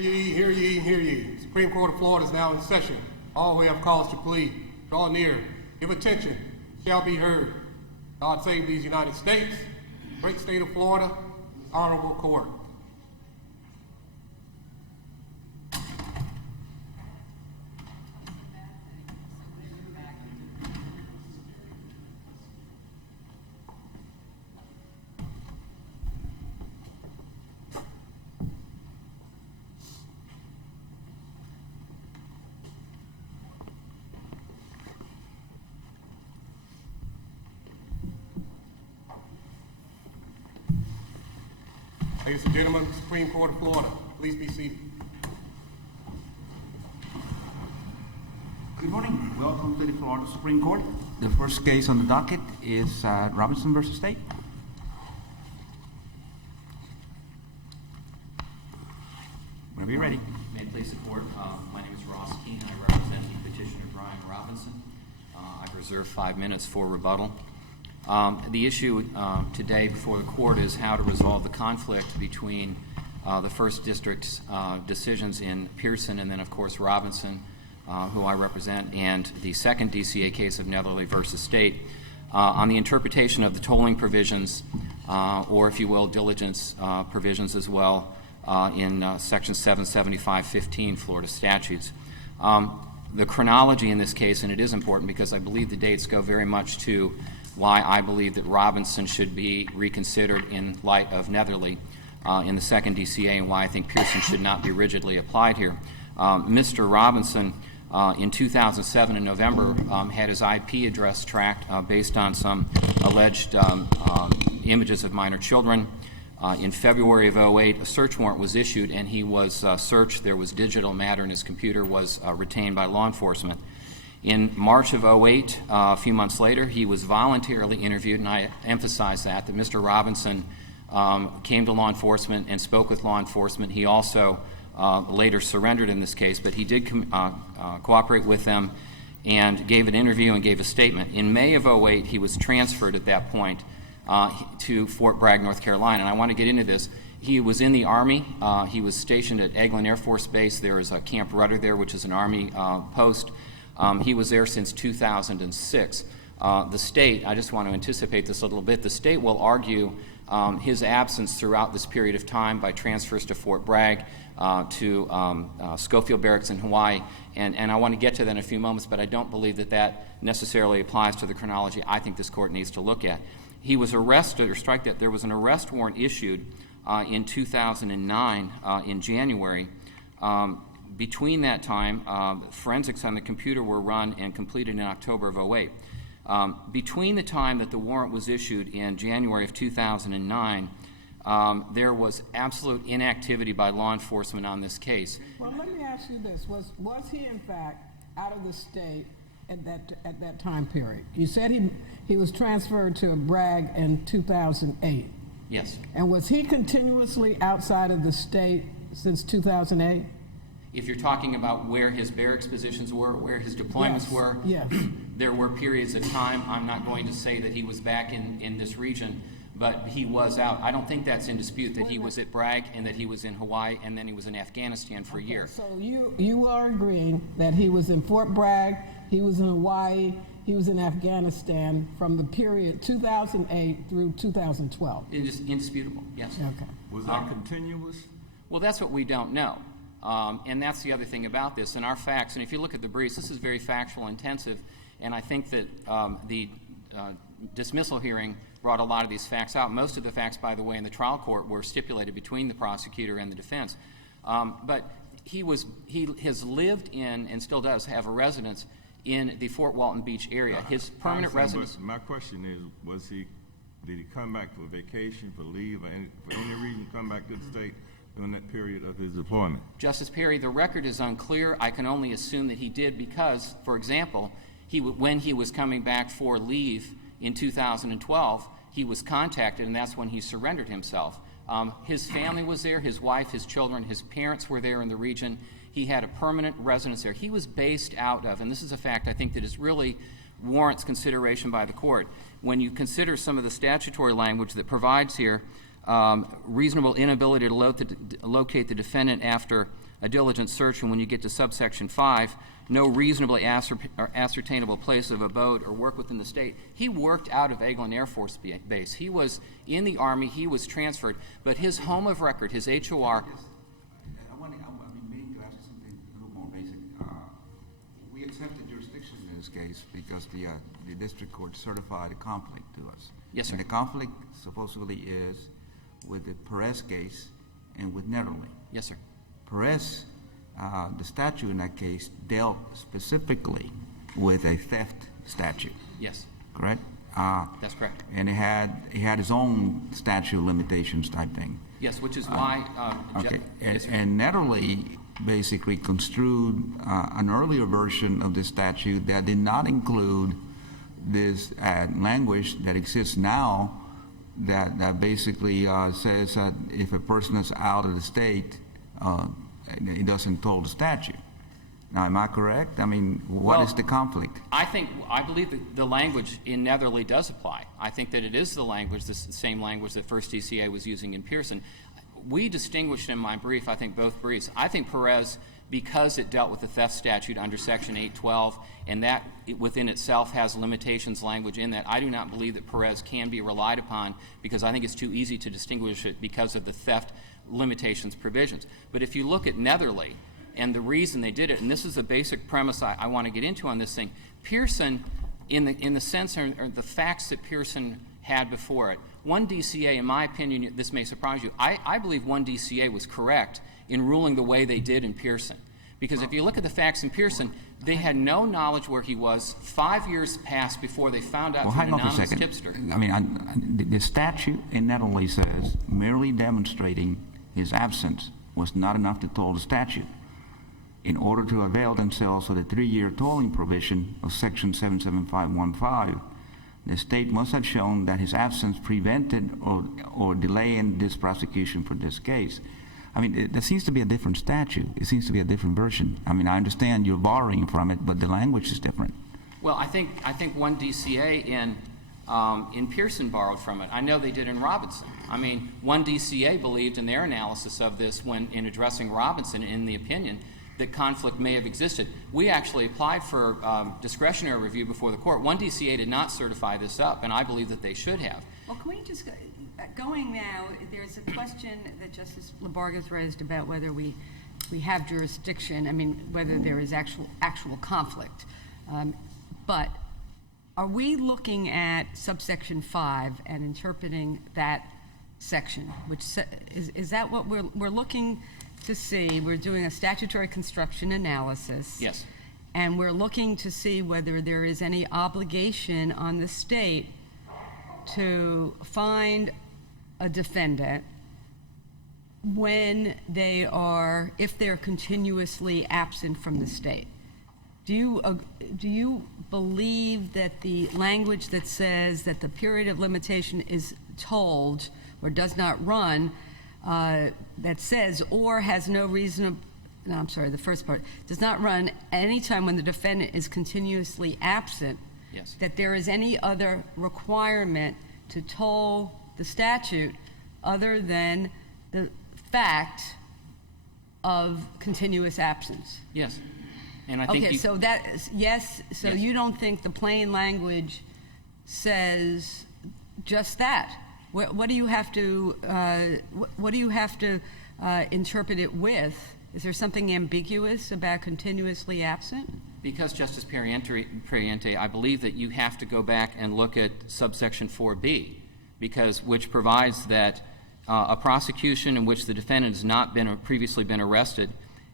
ye, hear ye, hear ye. Supreme Court of Florida is now in session. All who have cause to plead, draw near, give attention, shall be heard. God save these United States, great state of Florida, honorable court. Ladies and gentlemen, Supreme Court of Florida, please be seated. Good morning. Welcome to the Florida Supreme Court. The first case on the docket is Robinson versus State. Whenever you're ready. May it please the court, my name is Ross Keene. I represent the petitioner Brian Robinson. I've reserved 5 minutes for rebuttal. The issue today before the court is how to resolve the conflict between the First District's decisions in Pearson and then, of course, Robinson, who I represent, and the second DCA case of Netherly versus State on the interpretation of the tolling provisions, or, if you will, diligence provisions as well in Section 775-15 Florida statutes. The chronology in this case, and it is important because I believe the dates go very much to why I believe that Robinson should be reconsidered in light of Netherly in the second DCA, and why I think Pearson should not be rigidly applied here. Mr. Robinson, in 2007 in November, had his IP address tracked based on some alleged images of minor children. In February of 2008, a search warrant was issued, and he was searched. There was digital matter in his computer, was retained by law enforcement. In March of 2008, a few months later, he was voluntarily interviewed, and I emphasize that Mr. Robinson came to law enforcement and spoke with law enforcement. He also later surrendered in this case, but he did cooperate with them and gave an interview and gave a statement. In May of 2008, he was transferred at that point to Fort Bragg, North Carolina, and I want to get into this. He was in the Army. He was stationed at Eglin Air Force Base. There is a Camp Rudder there, which is an Army post. He was there since 2006. The state, I just want to anticipate this a little bit, the state will argue his absence throughout this period of time by transfers to Fort Bragg, to Schofield Barracks in Hawaii, and I want to get to that in a few moments, but I don't believe that that necessarily applies to the chronology I think this court needs to look at. He was arrested, or strike that, there was an arrest warrant issued in 2009 in January. Between that time, forensics on the computer were run and completed in October of 2008. Between the time that the warrant was issued in January of 2009, there was absolute inactivity by law enforcement on this case. Well, let me ask you this. Was he, in fact, out of the state at that time period? You said he was transferred to Bragg in 2008. Yes. And was he continuously outside of the state since 2008? If you're talking about where his barracks positions were, where his deployments were, yes. There were periods of time. I'm not going to say that he was back in this region, but he was out. I don't think that's in dispute that he was at Bragg and that he was in Hawaii and then he was in Afghanistan for a year. So you are agreeing that he was in Fort Bragg, he was in Hawaii, he was in Afghanistan from the period 2008 through 2012? It is indisputable, yes. Okay. Was that continuous? Well, that's what we don't know. And that's the other thing about this. In our facts, and if you look at the briefs, this is very factual intensive, and I think that the dismissal hearing brought a lot of these facts out. Most of the facts, by the way, in the trial court were stipulated between the prosecutor and the defense. But he has lived in, and still does have a residence in the Fort Walton Beach area. His permanent residence. My question is, did he come back for vacation, for leave, or for any reason come back to the state during that period of his deployment? Justice Perry, the record is unclear. I can only assume that he did because, for example, when he was coming back for leave in 2012, he was contacted, and that's when he surrendered himself. His family was there, his wife, his children, his parents were there in the region. He had a permanent residence there. He was based out of, and this is a fact I think that is really warrants consideration by the court. When you consider some of the statutory language that provides here, reasonable inability to locate the defendant after a diligent search, and when you get to subsection 5, no reasonably ascertainable place of abode or work within the state. He worked out of Eglin Air Force Base. He was in the Army. He was transferred. But his home of record, his HOR... I've been meaning to ask you something a little more basic. We accepted jurisdiction in this case because the district court certified a conflict to us. Yes, sir. And the conflict supposedly is with the Perez case and with Netherly. Yes, sir. Perez, the statute in that case dealt specifically with a theft statute, Yes, correct? that's correct. And he had his own statute of limitations type thing. Yes, which is why... Okay, yes, sir. and Netherly basically construed an earlier version of the statute that did not include this language that exists now that basically says that if a person is out of the state, it doesn't toll the statute. Now, am I correct? I mean, what is the conflict? I believe that the language in Netherly does apply. I think that it is the language, the same language that First DCA was using in Pearson. We distinguished in my brief, I think both briefs. I think Perez, because it dealt with the theft statute under Section 812, and that within itself has limitations language in that, I do not believe that Perez can be relied upon because I think it's too easy to distinguish it because of the theft limitations provisions. But if you look at Netherly, and the reason they did it, and this is a basic premise I want to get into on this thing, Pearson, in the sense or the facts that Pearson had before it, 1 DCA, in my opinion, this may surprise you, I believe 1 DCA was correct in ruling the way they did in Pearson. Because if you look at the facts in Pearson, they had no knowledge where he was. 5 years passed before they found out from an anonymous tipster. I mean, the statute in Netherly says merely demonstrating his absence was not enough to toll the statute. In order to avail themselves of the 3-year tolling provision of Section 77515, the state must have shown that his absence prevented or delayed this prosecution for this case. I mean, there seems to be a different statute. It seems to be a different version. I mean, I understand you're borrowing from it, but the language is different. Well, I think 1 DCA in Pearson borrowed from it. I know they did in Robinson. I mean, 1 DCA believed in their analysis of this when in addressing Robinson in the opinion that conflict may have existed. We actually applied for discretionary review before the court. 1 DCA did not certify this up, and I believe that they should have. Well, can we just, going now, there's a question that Justice Labarga's raised about whether we have jurisdiction, I mean, whether there is actual conflict. But are we looking at subsection 5 and interpreting that section, which is that what we're looking to see? We're doing a statutory construction analysis. Yes. And we're looking to see whether there is any obligation on the state to find a defendant when they are, if they're continuously absent from the state. Do you believe that the language that says that the period of limitation is tolled or does not run, that says or has no reason, no, I'm sorry, the first part, does not run any time when the defendant is continuously absent, Yes. that there is any other requirement to toll the statute other than the fact of continuous absence? Yes. And I think Okay, so that, yes, so Yes. you don't think the plain language says just that? What do you have to, interpret it with? Is there something ambiguous about continuously absent? Because, Justice Periente, I believe that you have to go back and look at subsection 4B, which provides that a prosecution in which the defendant has not previously been arrested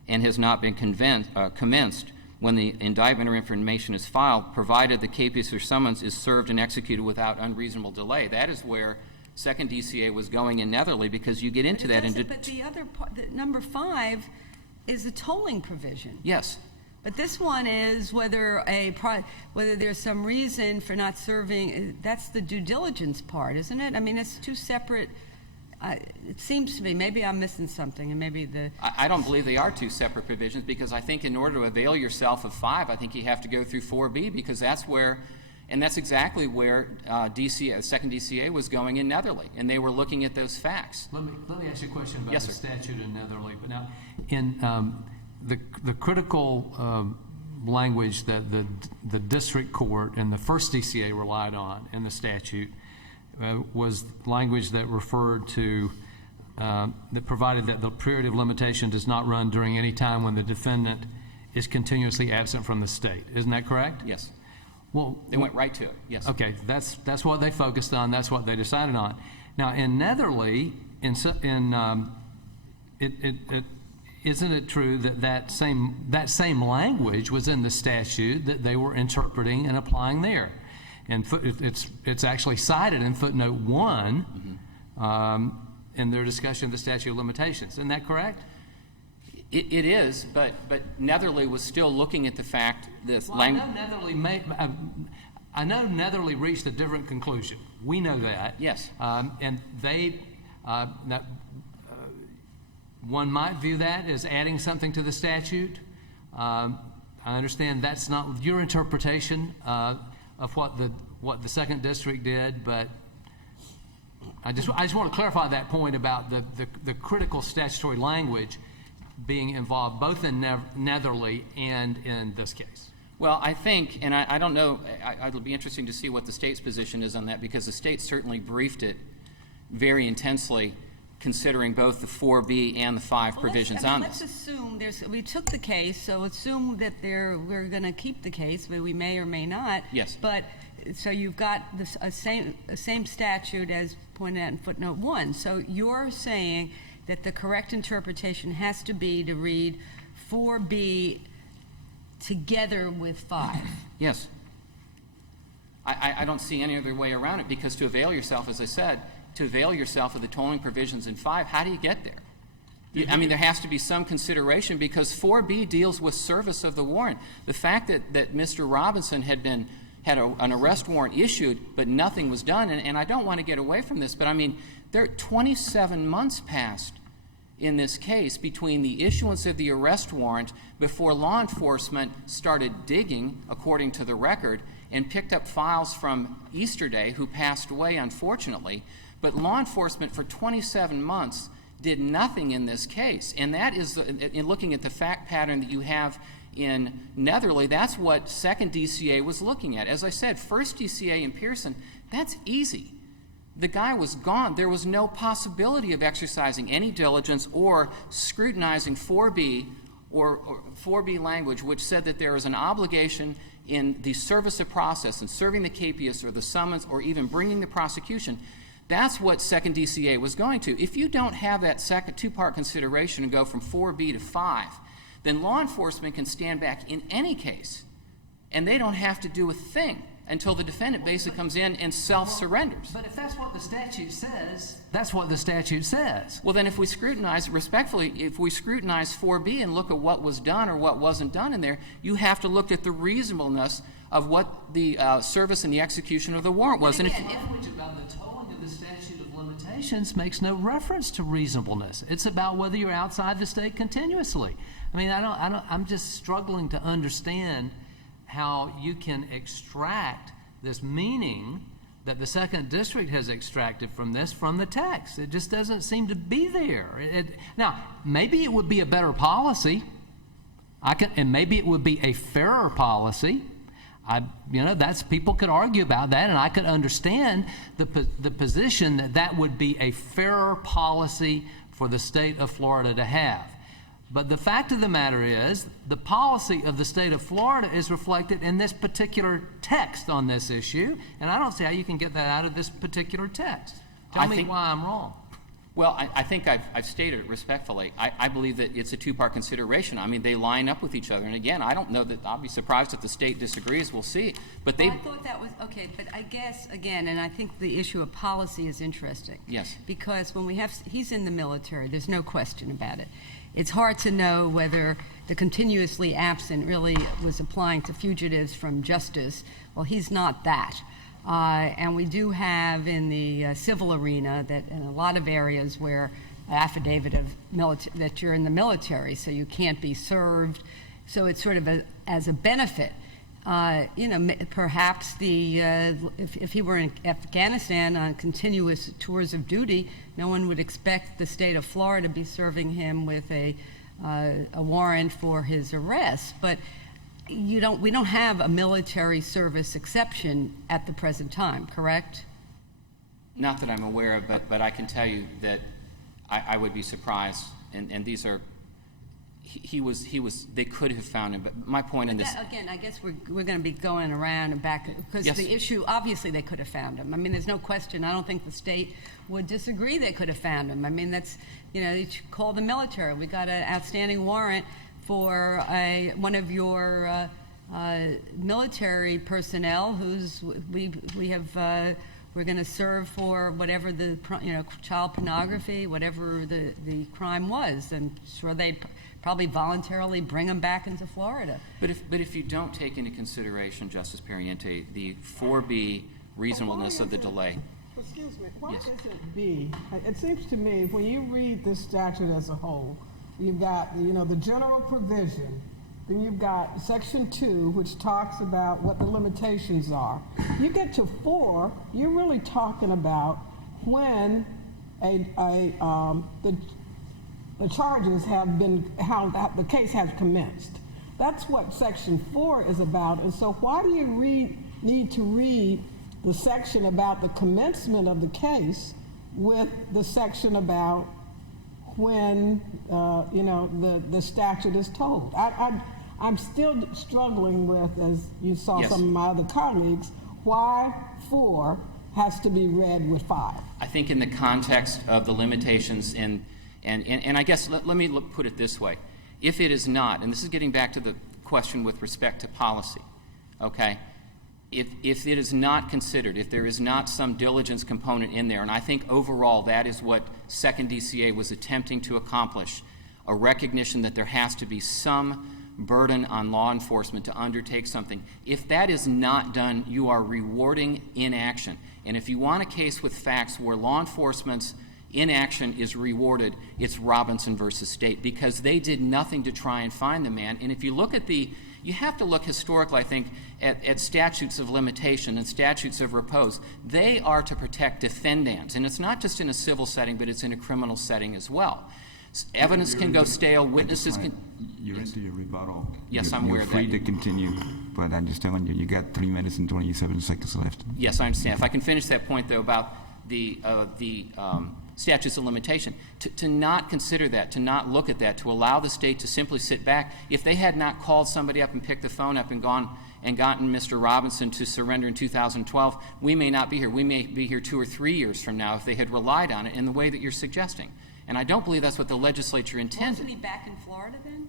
and has not been commenced when the indictment or information is filed, provided the capias or summons is served and executed without unreasonable delay. That is where 2nd DCA was going in Netherly, because you get into that. But the other part, number 5, is a tolling provision. Yes. But this one is whether there's some reason for not serving. That's the due diligence part, isn't it? I mean, it's two separate. It seems to me, maybe I'm missing something, and maybe the. I don't believe they are two separate provisions, because I think in order to avail yourself of 5, I think you have to go through 4B, because that's where And that's exactly where second DCA was going in Netherly, and they were looking at those facts. Let me ask you a question about Yes, the sir. statute in Netherly. But now, in the critical language that the district court and the first DCA relied on in the statute was language that referred to that provided that the period of limitation does not run during any time when the defendant is continuously absent from the state. Isn't that correct? Yes. Well, They went right to it. Yes. okay, that's what they focused on. That's what they decided on. Now, in Netherly, isn't it true that that same language was in the statute that they were interpreting and applying there? And it's actually cited in footnote 1 in their discussion of the statute of limitations. Isn't that correct? It is, but Netherly was still looking at the fact this Well, language. I know Netherly reached a different conclusion. We know that. Yes. And they, one might view that as adding something to the statute. I understand that's not your interpretation of what the second district did, but I just want to clarify that point about the critical statutory language being involved both in Netherly and in this case. Well, I think, and I don't know, it'll be interesting to see what the state's position is on that, because the state certainly briefed it very intensely, considering both the 4B and the 5 provisions on Let's this. assume we took the case, so assume that we're going to keep the case, but we may or may not. Yes. But so you've got a same statute as pointed out in footnote 1. So you're saying that the correct interpretation has to be to read 4B together with 5. Yes. I don't see any other way around it, because to avail yourself, as I said, to avail yourself of the tolling provisions in 5, how do you get there? I mean, there has to be some consideration, because 4B deals with service of the warrant. The fact that Mr. Robinson had an arrest warrant issued, but nothing was done, and I don't want to get away from this, but I mean, 27 months passed in this case between the issuance of the arrest warrant before law enforcement started digging, according to the record, and picked up files from Easterday, who passed away, unfortunately. But law enforcement for 27 months did nothing in this case. And that is, in looking at the fact pattern that you have in Netherly, that's what second DCA was looking at. As I said, first DCA in Pearson, that's easy. The guy was gone. There was no possibility of exercising any diligence or scrutinizing 4B or 4B language, which said that there is an obligation in the service of process and serving the capias or the summons or even bringing the prosecution. That's what second DCA was going to. If you don't have that second two-part consideration and go from 4B to 5, then law enforcement can stand back in any case, and they don't have to do a thing until the defendant basically comes in and self-surrenders. But if that's what the statute says, that's what the statute says. Well, then if we scrutinize, respectfully, if we scrutinize 4B and look at what was done or what wasn't done in there, you have to look at the reasonableness of what the service and the execution of the warrant was. And if Language about the tolling of the statute of limitations makes no reference to reasonableness. It's about whether you're outside the state continuously. I mean, I'm just struggling to understand how you can extract this meaning that the second district has extracted from this from the text. It just doesn't seem to be there. Now, maybe it would be a better policy, and maybe it would be a fairer policy. People could argue about that, and I could understand the position that would be a fairer policy for the state of Florida to have. But the fact of the matter is, the policy of the state of Florida is reflected in this particular text on this issue, and I don't see how you can get that out of this particular text. Tell me why I'm wrong. Well, I think I've stated it respectfully. I believe that it's a two-part consideration. I mean, they line up with each other. And again, I don't know that I'll be surprised if the state disagrees. We'll see. But I thought that was okay. But I guess, again, and I think the issue of policy is interesting. Yes. Because when he's in the military, there's no question about it. It's hard to know whether the continuously absent really was applying to fugitives from justice. Well, he's not that. And we do have in the civil arena that in a lot of areas where affidavit of that you're in the military, so you can't be served. So it's sort of as a benefit. Perhaps if he were in Afghanistan on continuous tours of duty, no one would expect the state of Florida to be serving him with a warrant for his arrest. But we don't have a military service exception at the present time, correct? Not that I'm aware of, but I can tell you that I would be surprised, and these are, they could have found him, but my point in this... Again, I guess we're going to be going around and back, because Yes. the issue, obviously they could have found him. I mean, there's no question. I don't think the state would disagree they could have found him. I mean, that's, you should call the military. We got an outstanding warrant for one of your military personnel who's, we're going to serve for whatever the, child pornography, whatever the crime was, and sure they'd probably voluntarily bring him back into Florida. But if you don't take into consideration, Justice Pariente, the 4B reasonableness of the delay. Excuse me, why Yes. isn't B? It seems to me, when you read this statute as a whole, you've got, the general provision, then you've got Section 2, which talks about what the limitations are. You get to 4, you're really talking about when the charges have been, how the case has commenced. That's what Section 4 is about. And so why do you need to read the section about the commencement of the case with the section about when, the statute is told? I'm still struggling with, as you saw Yes. some of my other colleagues, why 4 has to be read with 5. I think in the context of the limitations, and I guess let me put it this way. If it is not, and this is getting back to the question with respect to policy, okay? If it is not considered, if there is not some diligence component in there, and I think overall that is what Second DCA was attempting to accomplish, a recognition that there has to be some burden on law enforcement to undertake something. If that is not done, you are rewarding inaction. And if you want a case with facts where law enforcement's inaction is rewarded, it's Robinson versus State, because they did nothing to try and find the man. And if you look at you have to look historically, I think, at statutes of limitation and statutes of repose. They are to protect defendants. And it's not just in a civil setting, but it's in a criminal setting as well. Evidence can go stale, witnesses can... You're into your rebuttal. Yes, I'm aware of that. You're free to continue, but I'm just telling you, you got 3 minutes and 27 seconds left. Yes, I understand. If I can finish that point, though, about the statutes of limitation, to not consider that, to not look at that, to allow the state to simply sit back. If they had not called somebody up and picked the phone up and gone and gotten Mr. Robinson to surrender in 2012, we may not be here. We may be here 2 or 3 years from now if they had relied on it in the way that you're suggesting. And I don't believe that's what the legislature intended. Wasn't he back in Florida then?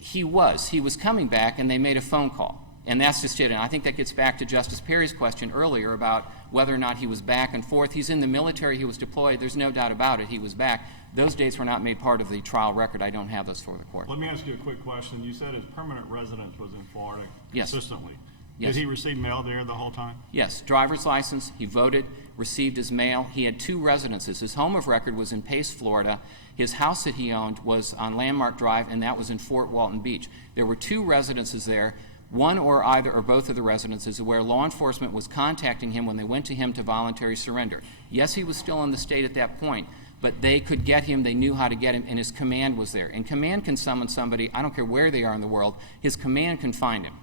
He was coming back, and they made a phone call. And that's just it. And I think that gets back to Justice Perry's question earlier about whether or not he was back and forth. He's in the military. He was deployed. There's no doubt about it. He was back. Those dates were not made part of the trial record. I don't have those for the court. Let me ask you a quick question. You said his permanent residence was in Florida Yes. consistently. Yes. Did he receive mail there the whole time? Yes, driver's license. He voted, received his mail. He had 2 residences. His home of record was in Pace, Florida. His house that he owned was on Landmark Drive, and that was in Fort Walton Beach. There were 2 residences there, one or either or both of the residences where law enforcement was contacting him when they went to him to voluntary surrender. Yes, he was still in the state at that point, but they could get him. They knew how to get him, and his command was there. And command can summon somebody. I don't care where they are in the world. His command can find him.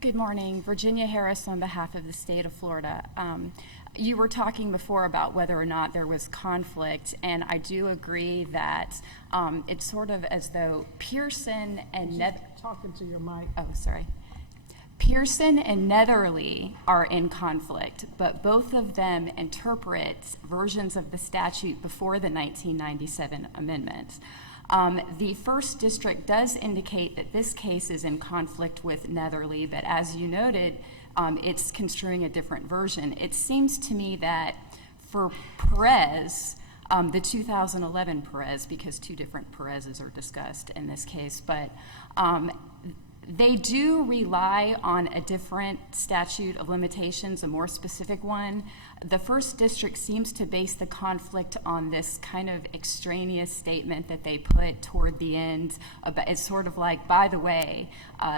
Good morning. Virginia Harris on behalf of the state of Florida. You were talking before about whether or not there was conflict, and I do agree that it's sort of as though Pearson and Talking to your mic. Pearson and Netherly are in conflict, but both of them interpret versions of the statute before the 1997 amendments. The first district does indicate that this case is in conflict with Netherly, but as you noted, it's construing a different version. It seems to me that for Perez, the 2011 Perez, because 2 different Perezes are discussed in this case, but They do rely on a different statute of limitations, a more specific one. The First District seems to base the conflict on this kind of extraneous statement that they put toward the end. It's sort of like, by the way,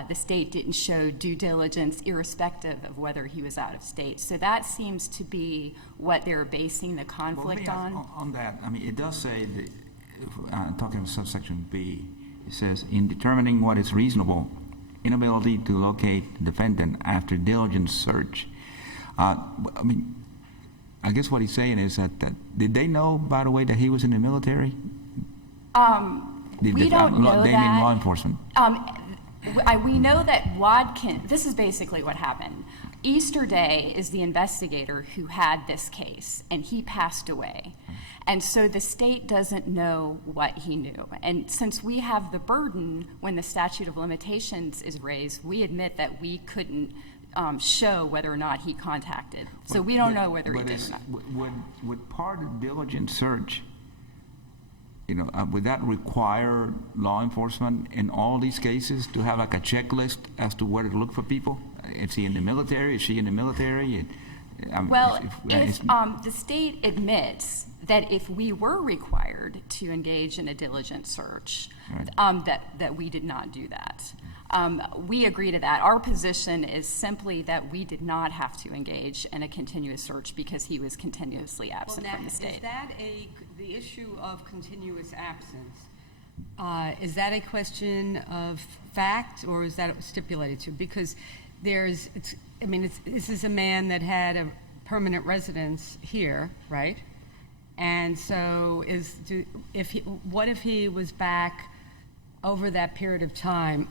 the state didn't show due diligence irrespective of whether he was out of state. So that seems to be what they're basing the conflict on. On that, I mean, it does say, talking about subsection B, it says, in determining what is reasonable, inability to locate the defendant after diligent search. I mean, I guess what he's saying is that did they know, by the way, that he was in the military? We don't know they that. mean law enforcement. We know that Watkins, this is basically what happened. Easter Day is the investigator who had this case, and he passed away. And so the state doesn't know what he knew. And since we have the burden when the statute of limitations is raised, we admit that we couldn't show whether or not he contacted. So we don't know whether he did or not. Would part of diligent search, would that require law enforcement in all these cases to have like a checklist as to where to look for people? Is he in the military? Is she in the military? If the state admits that if we were required to engage in a diligent search, right, that we did not do that. We agree to that. Our position is simply that we did not have to engage in a continuous search because he was continuously absent from the state. Is that the issue of continuous absence? Is that a question of fact, or is that stipulated to? Because this is a man that had a permanent residence here, right? And so, what if he was back over that period of time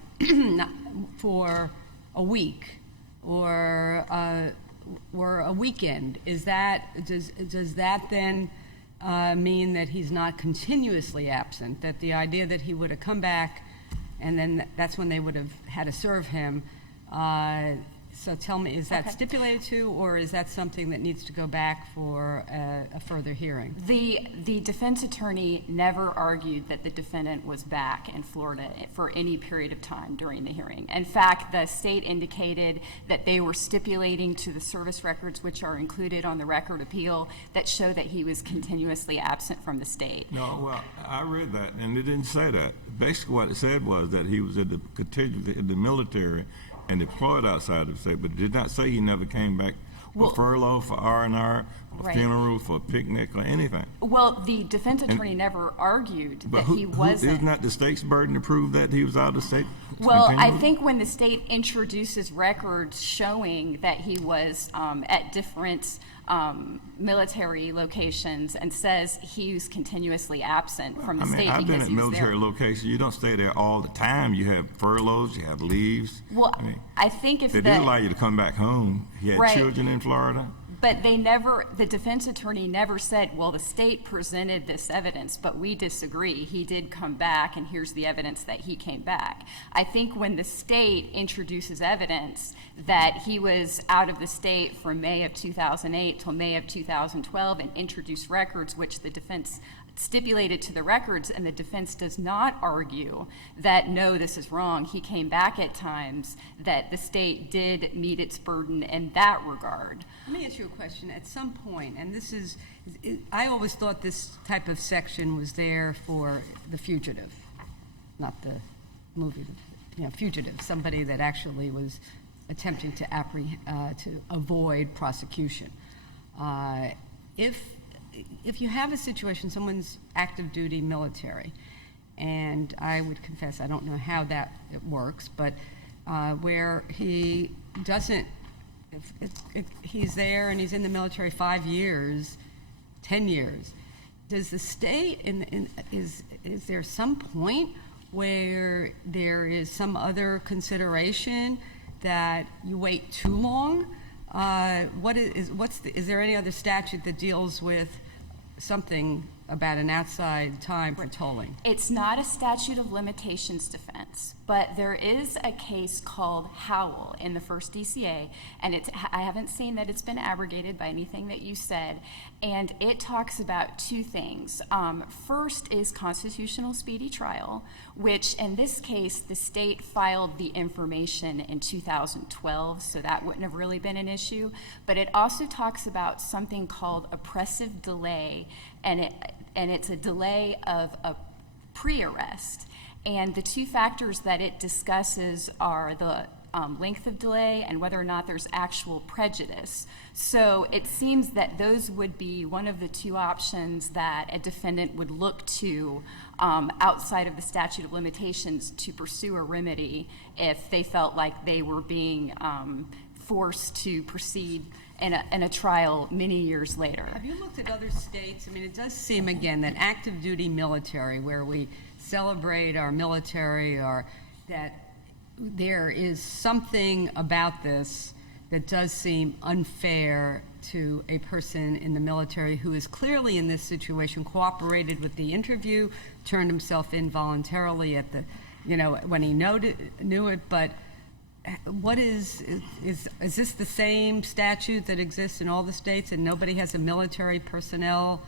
for a week or a weekend? Does that then mean that he's not continuously absent? That the idea that he would have come back, and then that's when they would have had to serve him. So tell me, is that stipulated to, or is that something that needs to go back for a further hearing? The defense attorney never argued that the defendant was back in Florida for any period of time during the hearing. In fact, the state indicated that they were stipulating to the service records, which are included on the record appeal, that show that he was continuously absent from the state. No, well, I read that, and it didn't say that. Basically what it said was that he was in the military and deployed outside of the state, but it did not say he never came back for furlough, for R&R, for right, funeral, for a picnic, or anything. Well, the defense attorney never argued that he wasn't. Isn't that the state's burden to prove that he was out of the state? Well, I think when the state introduces records showing that he was at different military locations and says he was continuously absent from the state because he was there. I've been at military locations. You don't stay there all the time. You have furloughs, you have leaves. Well, I think if they did allow you to come back home. He had children in Florida. But the defense attorney never said, well, the state presented this evidence, but we disagree. He did come back, and here's the evidence that he came back. I think when the state introduces evidence that he was out of the state from May of 2008 till May of 2012 and introduced records, which the defense stipulated to the records, and the defense does not argue that, no, this is wrong, he came back at times, that the state did meet its burden in that regard. Let me ask you a question. At some point, and I always thought this type of section was there for the fugitive, not the movie, fugitive, somebody that actually was attempting to avoid prosecution. If you have a situation, someone's active duty military, and I would confess I don't know how that works, but where he doesn't, if he's there and he's in the military 5 years, 10 years, does the state, is there some point where there is some other consideration that you wait too long? Is there any other statute that deals with something about an outside time for tolling. It's not a statute of limitations defense, but there is a case called Howell in the first DCA, and I haven't seen that it's been abrogated by anything that you said, and it talks about two things. First is constitutional speedy trial, which in this case, the state filed the information in 2012, so that wouldn't have really been an issue, but it also talks about something called oppressive delay, and it's a delay of a pre-arrest. And the two factors that it discusses are the length of delay and whether or not there's actual prejudice. So it seems that those would be one of the two options that a defendant would look to outside of the statute of limitations to pursue a remedy if they felt like they were being forced to proceed in a trial many years later. Have you looked at other states? I mean, it does seem, again, that active duty military, where we celebrate our military, or that there is something about this that does seem unfair to a person in the military who is clearly in this situation, cooperated with the interview, turned himself in voluntarily at the, when he knew it, but what is this the same statute that exists in all the states and nobody has a military personnel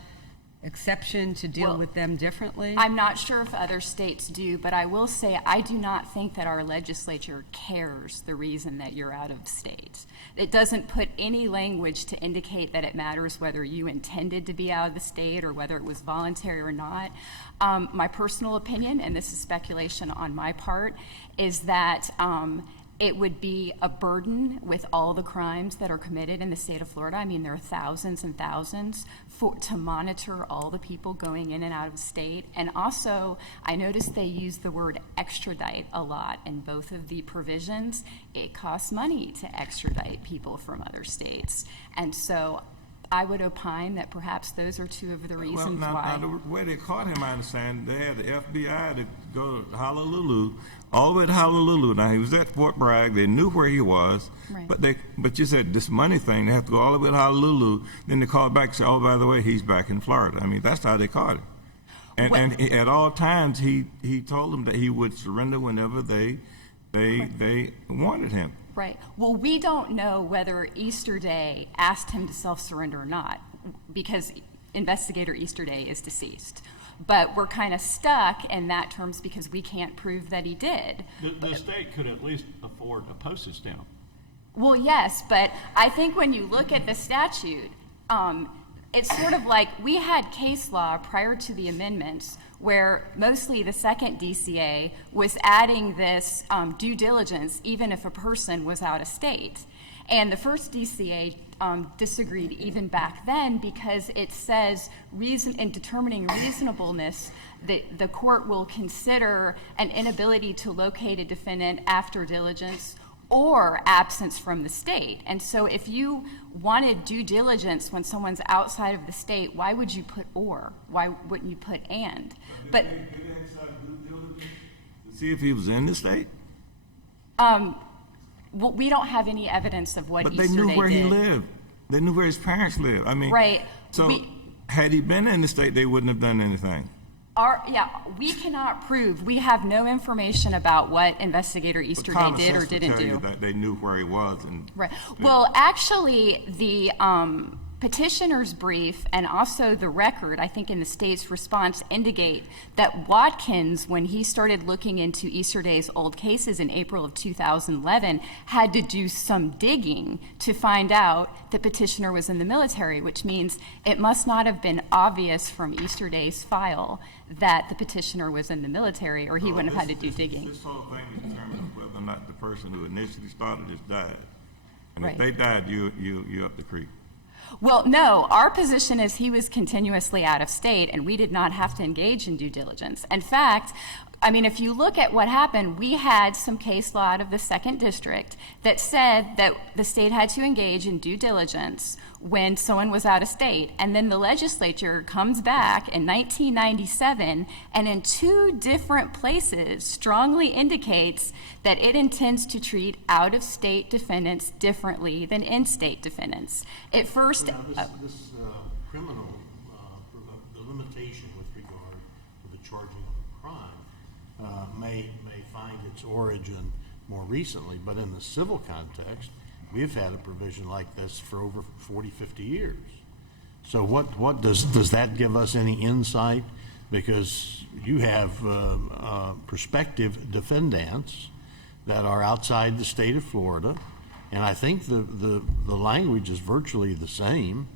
exception to deal with them differently? I'm not sure if other states do, but I will say I do not think that our legislature cares the reason that you're out of state. It doesn't put any language to indicate that it matters whether you intended to be out of the state or whether it was voluntary or not. My personal opinion, and this is speculation on my part, is that it would be a burden with all the crimes that are committed in the state of Florida. I mean, there are thousands and thousands to monitor all the people going in and out of state. And also, I noticed they use the word extradite a lot in both of the provisions. It costs money to extradite people from other states. And so I would opine that perhaps those are two of the reasons why. Now, the way they caught him, I understand, they had the FBI to go to Honolulu, all the way to Honolulu. Now, he was at Fort Bragg. They knew where he was. Right. But you said this money thing, they have to go all the way to Honolulu. Then they called back and said, oh, by the way, he's back in Florida. I mean, that's how they caught him. And at all times, he told them that he would surrender whenever they wanted him. Right. Well, we don't know whether Easter Day asked him to self-surrender or not, because investigator Easter Day is deceased. But we're kind of stuck in that terms because we can't prove that he did. The state could at least afford a postage stamp. Well, yes, but I think when you look at the statute, it's sort of like we had case law prior to the amendments where mostly the second DCA was adding this due diligence even if a person was out of state. And the first DCA disagreed even back then because it says in determining reasonableness, the court will consider an inability to locate a defendant after diligence or absence from the state. And so if you wanted due diligence when someone's outside of the state, why would you put or? Why wouldn't you put and? But Did they decide due diligence to see if he was in the state? well, we don't have any evidence of what But Easter they Day knew where he did. lived. They knew where his parents lived. I mean, Right. So had he been in the state, they wouldn't have done anything. We cannot prove. We have no information about what investigator Easter Day Common did or sense would didn't tell you do. that they knew where he was. And Right. Well, actually, the petitioner's brief and also the record, I think in the state's response, indicate that Watkins, when he started looking into Easter Day's old cases in April of 2011, had to do some digging to find out the petitioner was in the military, which means it must not have been obvious from Easter Day's file that the petitioner was in the military, or he wouldn't have had to do digging. This whole thing is determined whether or not the person who initially started this died. And Right. if they died, you up the creek. Well, no, our position is he was continuously out of state, and we did not have to engage in due diligence. In fact, I mean, if you look at what happened, we had some case law out of the 2nd District that said that the state had to engage in due diligence when someone was out of state. And then the legislature comes back in 1997 and in 2 different places strongly indicates that it intends to treat out-of-state defendants differently than in-state defendants. At first, Now, this criminal, the limitation with regard to the charging of a crime may find its origin more recently, but in the civil context, we've had a provision like this for over 40, 50 years. So what does that give us any insight? Because you have prospective defendants that are outside the state of Florida, and I think the language is virtually the same.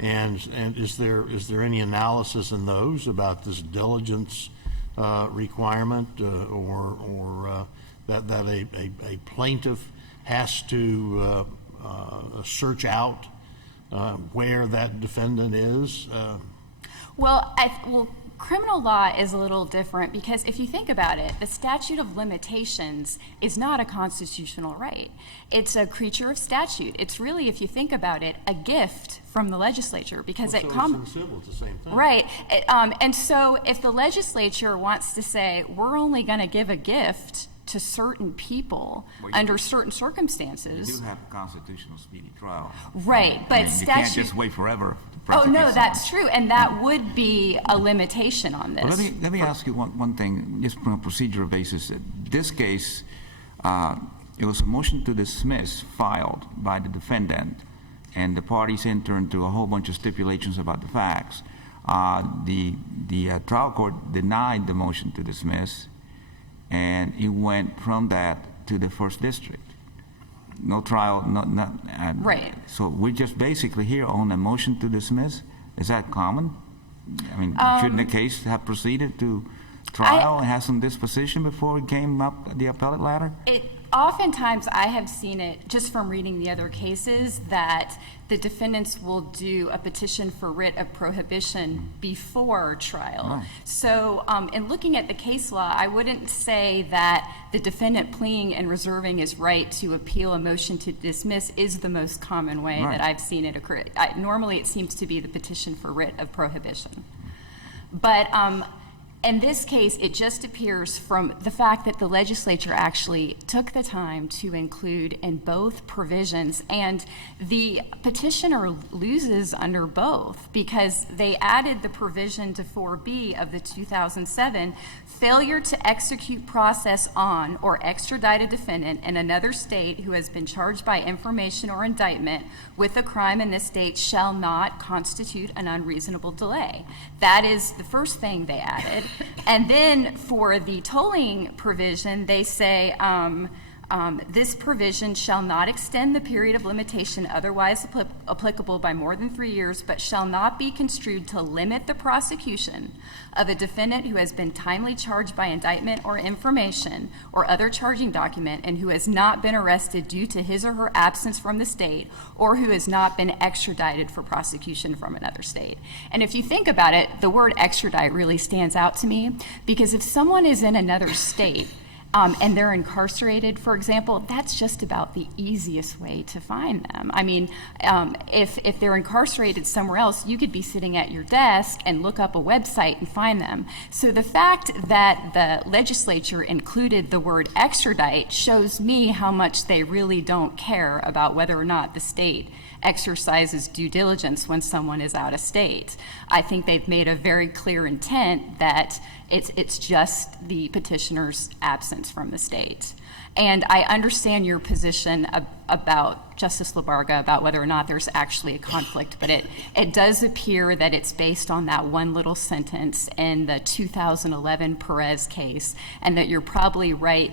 And is there any analysis in those about this diligence requirement, or that a plaintiff has to search out where that defendant is? Well, criminal law is a little different because if you think about it, the statute of limitations is not a constitutional right. It's a creature of statute. It's really, if you think about it, a gift from the legislature because Well, it so comes. it's in civil, it's the same thing. Right. And so if the legislature wants to say, we're only going to give a gift to certain people under certain You circumstances. do have a constitutional speedy trial. Right, but I mean, you can't just wait forever to Oh, prosecute no, someone. that's true, and that would be a limitation on this. Well, let me ask you one thing, just from a procedural basis. This case, it was a motion to dismiss filed by the defendant, and the parties entered into a whole bunch of stipulations about the facts. The trial court denied the motion to dismiss, and it went from that to the first district. No trial, Right. So we're just basically here on a motion to dismiss. Is that common? I mean, shouldn't the case have proceeded to trial and have some disposition before it came up the appellate ladder? Oftentimes, I have seen it, just from reading the other cases, that the defendants will do a petition for writ of prohibition before trial. Right. So in looking at the case law, I wouldn't say that the defendant pleading and reserving his right to appeal a motion to dismiss is the most common way Right. that I've seen it occur. Normally, it seems to be the petition for writ of prohibition. But in this case, it just appears from the fact that the legislature actually took the time to include in both provisions, and the petitioner loses under both because they added the provision to 4B of the 2007, failure to execute process on or extradite a defendant in another state who has been charged by information or indictment with a crime in this state shall not constitute an unreasonable delay. That is the first thing they added. And then for the tolling provision, they say this provision shall not extend the period of limitation otherwise applicable by more than 3 years, but shall not be construed to limit the prosecution of a defendant who has been timely charged by indictment or information or other charging document and who has not been arrested due to his or her absence from the state or who has not been extradited for prosecution from another state. And if you think about it, the word extradite really stands out to me because if someone is in another state and they're incarcerated, for example, that's just about the easiest way to find them. I mean, if they're incarcerated somewhere else, you could be sitting at your desk and look up a website and find them. So the fact that the legislature included the word extradite shows me how much they really don't care about whether or not the state exercises due diligence when someone is out of state. I think they've made a very clear intent that it's just the petitioner's absence from the state. And I understand your position about Justice Labarga about whether or not there's actually a conflict, but it does appear that it's based on that one little sentence in the 2011 Perez case, and that you're probably right.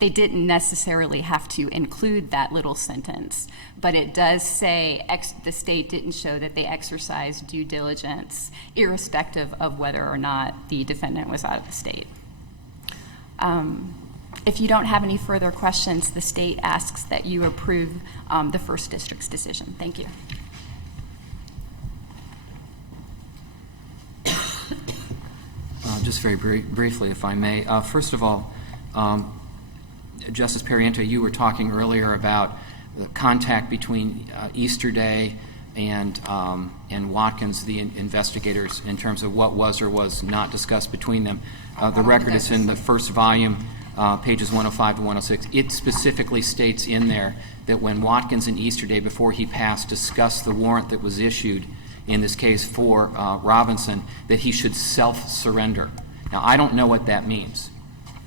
They didn't necessarily have to include that little sentence, but it does say the state didn't show that they exercised due diligence, irrespective of whether or not the defendant was out of the state. If you don't have any further questions, the state asks that you approve the first district's decision. Thank you. Just very briefly, if I may. First of all, Justice Pariento, you were talking earlier about the contact between Easter Day and Watkins, the investigators, in terms of what was or was not discussed between them. The record is in the first volume, pages 105 to 106. It specifically states in there that when Watkins and Easter Day, before he passed, discussed the warrant that was issued, in this case for Robinson, that he should self-surrender. Now, I don't know what that means.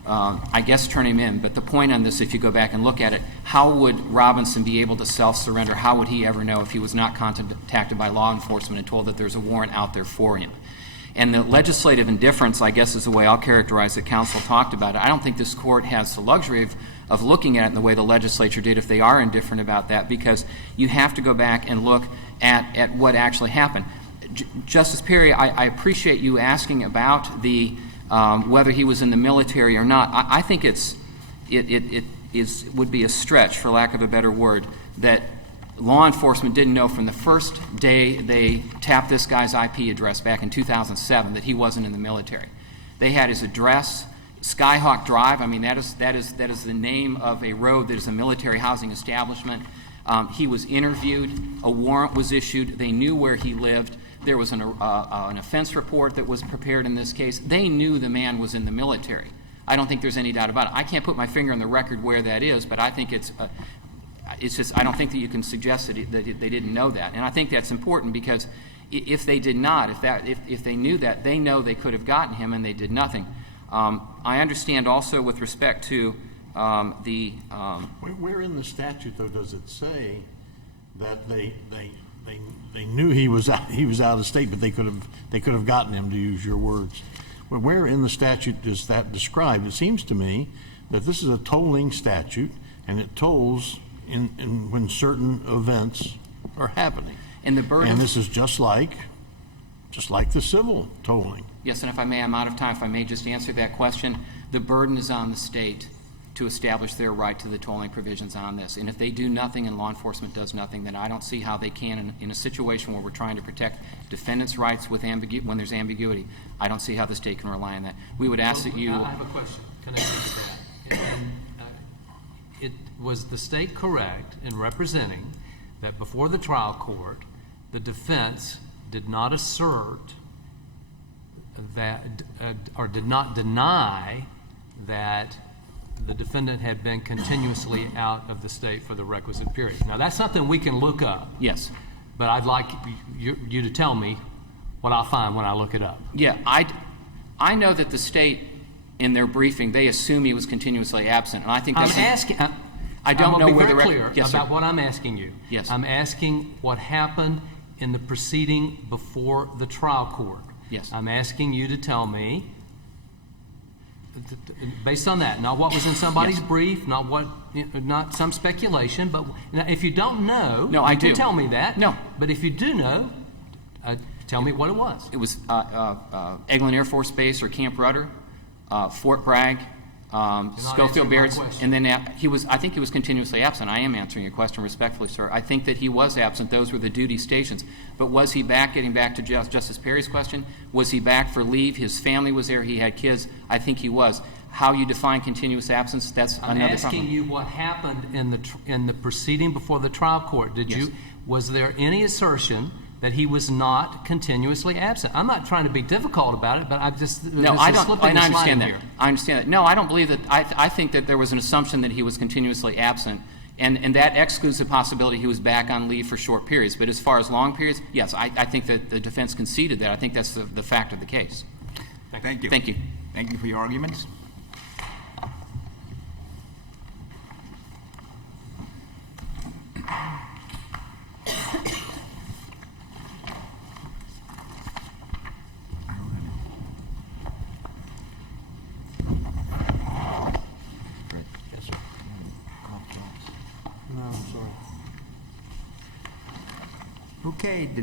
I guess turn him in, but the point on this, if you go back and look at it, how would Robinson be able to self-surrender? How would he ever know if he was not contacted by law enforcement and told that there's a warrant out there for him? And the legislative indifference, I guess, is the way I'll characterize it. Counsel talked about it. I don't think this court has the luxury of looking at it in the way the legislature did if they are indifferent about that, because you have to go back and look at what actually happened. Justice Perry, I appreciate you asking about the whether he was in the military or not. I think it would be a stretch, for lack of a better word, that law enforcement didn't know from the first day they tapped this guy's IP address back in 2007 that he wasn't in the military. They had his address, Skyhawk Drive. I mean, that is the name of a road that is a military housing establishment. He was interviewed. A warrant was issued. They knew where he lived. There was an offense report that was prepared in this case. They knew the man was in the military. I don't think there's any doubt about it. I can't put my finger on the record where that is, but I think it's just, I don't think that you can suggest that they didn't know that. And I think that's important, because if they did not, if they knew that, they know they could have gotten him, and they did nothing. I understand also with respect to Where in the statute, though, does it say that they knew he was out of state, but they could have gotten him, to use your words? Well, where in the statute does that describe? It seems to me that this is a tolling statute, and it tolls when certain events are happening. And the burden. And this is just like the civil tolling. Yes, and if I may, I'm out of time. If I may just answer that question, the burden is on the state to establish their right to the tolling provisions on this. And if they do nothing and law enforcement does nothing, then I don't see how they can, in a situation where we're trying to protect defendants' rights with when there's ambiguity, I don't see how the state can rely on that. We would ask that you. I have a question connected to that. Was the state correct in representing that before the trial court, the defense did not assert that, or did not deny that the defendant had been continuously out of the state for the requisite period? Now, that's something we can look up. Yes. But I'd like you to tell me what I'll find when I look it up. Yeah, I know that the state, in their briefing, they assume he was continuously absent, and I think that's. I'm asking. I don't know where the record. Clear yes, about sir. what I'm asking you. Yes. I'm asking what happened in the proceeding before the trial court. Yes. I'm asking you to tell me, based on that, not what was in somebody's brief, not some speculation, but if you don't know, no, I you do. can tell me that. No. But if you do know, tell me what it was. It was Eglin Air Force Base or Camp Rudder, Fort Bragg, Schofield Barracks, and then I think he was continuously absent. I am answering your question respectfully, sir. I think that he was absent. Those were the duty stations. But was he back, getting back to Justice Perry's question, was he back for leave? His family was there. He had kids. I think he was. How you define continuous absence, that's another problem. I'm asking you what happened in the proceeding before the trial court. Was there any assertion that he was not continuously absent? I'm not trying to be difficult about it, but I just I understand that. I understand that. No, I don't believe that. I think that there was an assumption that he was continuously absent, and that excludes the possibility he was back on leave for short periods. But as far as long periods, yes, I think that the defense conceded that. I think that's the fact of the case. Thank you. Thank you. Thank you for your arguments. Okay.